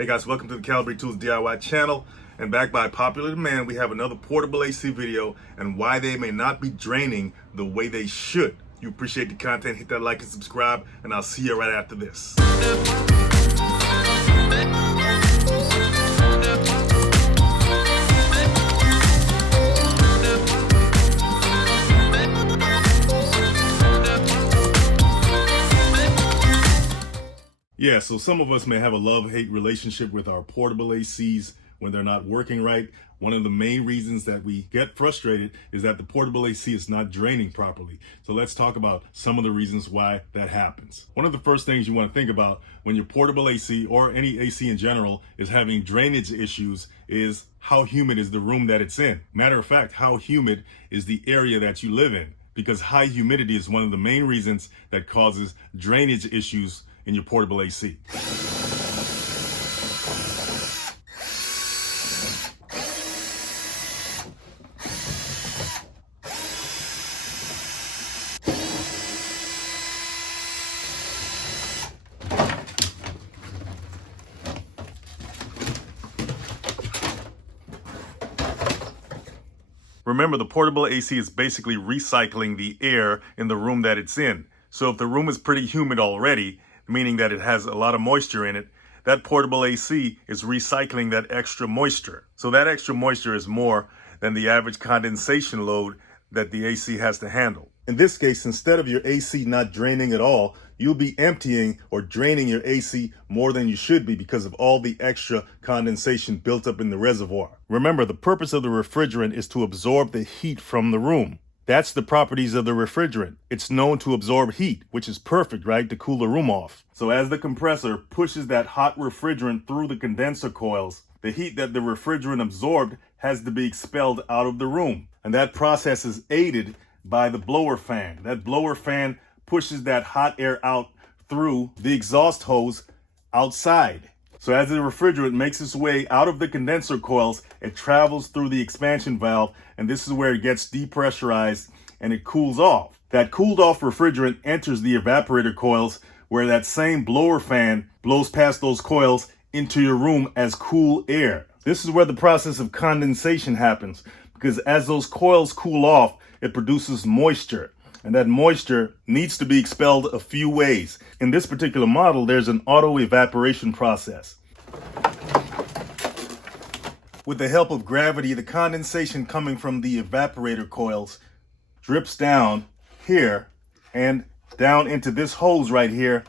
Hey guys, welcome to the Calibrate Tools DIY channel. And back by popular demand, we have another portable AC video and why they may not be draining the way they should. If you appreciate the content, hit that like and subscribe, and I'll see you right after this. Yeah, so some of us may have a love-hate relationship with our portable ACs when they're not working right. One of the main reasons that we get frustrated is that the portable AC is not draining properly. So let's talk about some of the reasons why that happens. One of the first things you want to think about when your portable AC or any AC in general is having drainage issues is how humid is the room that it's in. Matter of fact, how humid is the area that you live in? Because high humidity is one of the main reasons that causes drainage issues in your portable AC. Remember, the portable AC is basically recycling the air in the room that it's in. So if the room is pretty humid already, meaning that it has a lot of moisture in it, that portable AC is recycling that extra moisture. So that extra moisture is more than the average condensation load that the AC has to handle. In this case, instead of your AC not draining at all, you'll be emptying or draining your AC more than you should be because of all the extra condensation built up in the reservoir. Remember, the purpose of the refrigerant is to absorb the heat from the room. That's the properties of the refrigerant. It's known to absorb heat, which is perfect, right, to cool the room off. So as the compressor pushes that hot refrigerant through the condenser coils, the heat that the refrigerant absorbed has to be expelled out of the room. And that process is aided by the blower fan. That blower fan pushes that hot air out through the exhaust hose outside. So as the refrigerant makes its way out of the condenser coils, it travels through the expansion valve, and this is where it gets depressurized and it cools off. That cooled off refrigerant enters the evaporator coils, where that same blower fan blows past those coils into your room as cool air. This is where the process of condensation happens, because as those coils cool off, it produces moisture. And that moisture needs to be expelled a few ways. In this particular model, there's an auto evaporation process. With the help of gravity, the condensation coming from the evaporator coils drips down here and down into this hose right here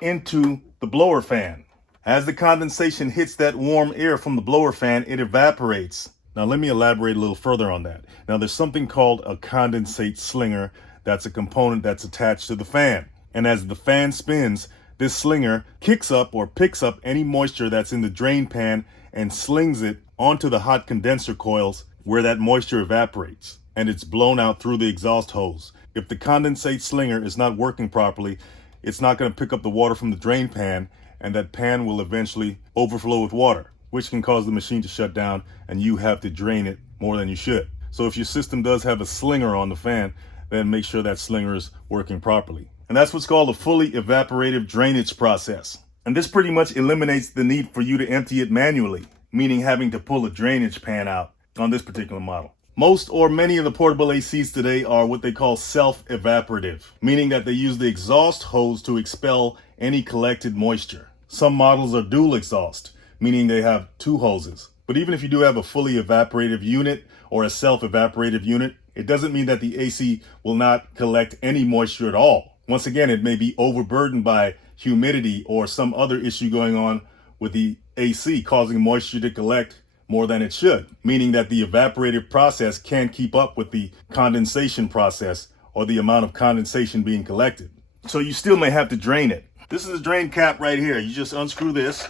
into the blower fan. As the condensation hits that warm air from the blower fan, it evaporates. Now let me elaborate a little further on that. Now there's something called a condensate slinger. That's a component that's attached to the fan. And as the fan spins, this slinger kicks up or picks up any moisture that's in the drain pan and slings it onto the hot condenser coils where that moisture evaporates, and it's blown out through the exhaust hose. If the condensate slinger is not working properly, it's not going to pick up the water from the drain pan, and that pan will eventually overflow with water, which can cause the machine to shut down and you have to drain it more than you should. So if your system does have a slinger on the fan, then make sure that slinger is working properly. And that's what's called a fully evaporative drainage process. And this pretty much eliminates the need for you to empty it manually, meaning having to pull a drainage pan out on this particular model. Most or many of the portable ACs today are what they call self-evaporative, meaning that they use the exhaust hose to expel any collected moisture. Some models are dual exhaust, meaning they have two hoses. But even if you do have a fully evaporative unit or a self-evaporative unit, it doesn't mean that the AC will not collect any moisture at all. Once again, it may be overburdened by humidity or some other issue going on with the AC causing moisture to collect more than it should, meaning that the evaporative process can't keep up with the condensation process or the amount of condensation being collected. So you still may have to drain it. This is a drain cap right here. You just unscrew this,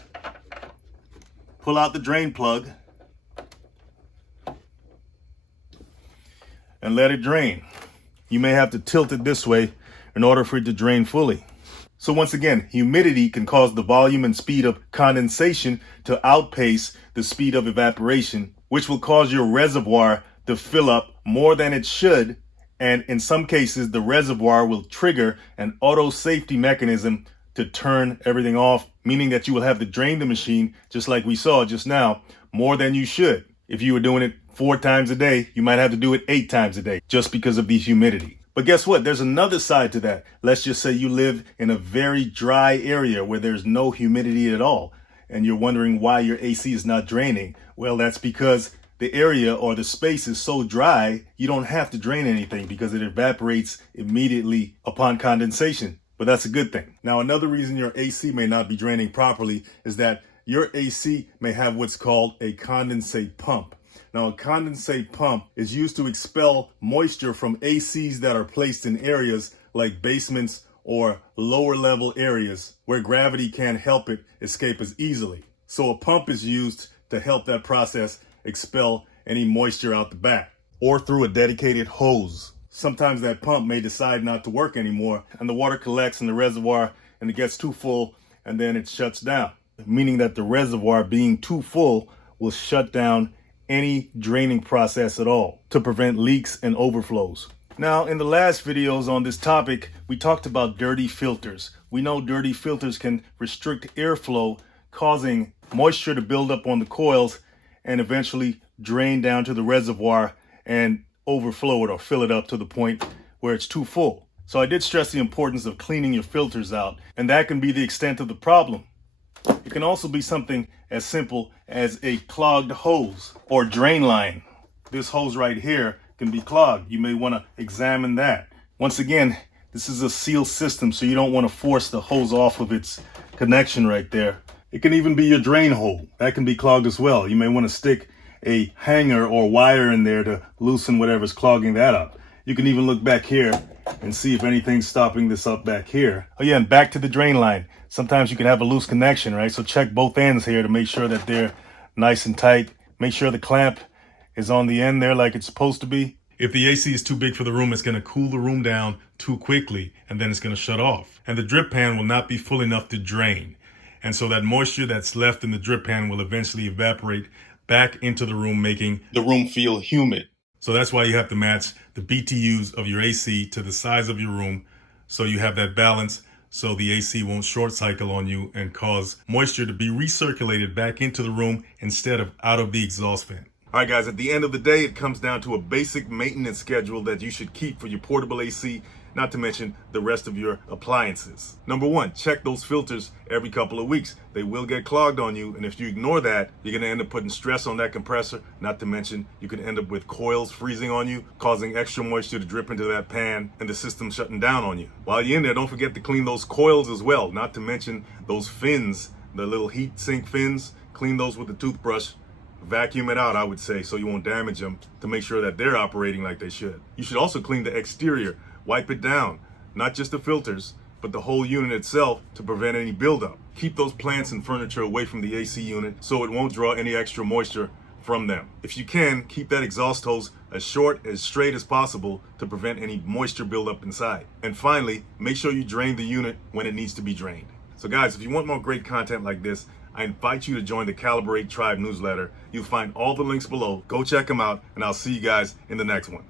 pull out the drain plug, and let it drain. You may have to tilt it this way in order for it to drain fully. So once again, humidity can cause the volume and speed of condensation to outpace the speed of evaporation, which will cause your reservoir to fill up more than it should. And in some cases, the reservoir will trigger an auto safety mechanism to turn everything off, meaning that you will have to drain the machine, just like we saw just now, more than you should. If you were doing it 4 times a day, you might have to do it 8 times a day just because of the humidity. But guess what? There's another side to that. Let's just say you live in a very dry area where there's no humidity at all, and you're wondering why your AC is not draining. Well, that's because the area or the space is so dry, you don't have to drain anything because it evaporates immediately upon condensation. But that's a good thing. Now, another reason your AC may not be draining properly is that your AC may have what's called a condensate pump. Now, a condensate pump is used to expel moisture from ACs that are placed in areas like basements or lower level areas where gravity can't help it escape as easily. So a pump is used to help that process expel any moisture out the back, or through a dedicated hose. Sometimes that pump may decide not to work anymore and the water collects in the reservoir and it gets too full and then it shuts down, meaning that the reservoir being too full will shut down any draining process at all to prevent leaks and overflows. Now, in the last videos on this topic, we talked about dirty filters. We know dirty filters can restrict airflow, causing moisture to build up on the coils and eventually drain down to the reservoir and overflow it or fill it up to the point where it's too full. So I did stress the importance of cleaning your filters out, and that can be the extent of the problem. It can also be something as simple as a clogged hose or drain line. This hose right here can be clogged. You may want to examine that. Once again, this is a sealed system, so you don't want to force the hose off of its connection right there. It can even be your drain hole. That can be clogged as well. You may want to stick a hanger or wire in there to loosen whatever's clogging that up. You can even look back here and see if anything's stopping this up back here. Oh yeah, and back to the drain line. Sometimes you can have a loose connection, right? So check both ends here to make sure that they're nice and tight. Make sure the clamp is on the end there like it's supposed to be. If the AC is too big for the room, it's going to cool the room down too quickly, and then it's going to shut off. And the drip pan will not be full enough to drain. And so that moisture that's left in the drip pan will eventually evaporate back into the room, making the room feel humid. So that's why you have to match the BTUs of your AC to the size of your room, so you have that balance, so the AC won't short cycle on you and cause moisture to be recirculated back into the room instead of out of the exhaust fan. All right, guys, at the end of the day, it comes down to a basic maintenance schedule that you should keep for your portable AC, not to mention the rest of your appliances. Number 1, check those filters every couple of weeks. They will get clogged on you, and if you ignore that, you're gonna end up putting stress on that compressor, not to mention you can end up with coils freezing on you, causing extra moisture to drip into that pan and the system shutting down on you. While you're in there, don't forget to clean those coils as well, not to mention those fins, the little heat sink fins. Clean those with a toothbrush. Vacuum it out, I would say, so you won't damage them, to make sure that they're operating like they should. You should also clean the exterior. Wipe it down, not just the filters, but the whole unit itself, to prevent any buildup. Keep those plants and furniture away from the AC unit so it won't draw any extra moisture from them. If you can, keep that exhaust hose as short, as straight as possible to prevent any moisture buildup inside. And finally, make sure you drain the unit when it needs to be drained. So guys, if you want more great content like this, I invite you to join the Calibrate Tribe newsletter. You'll find all the links below. Go check them out, and I'll see you guys in the next one.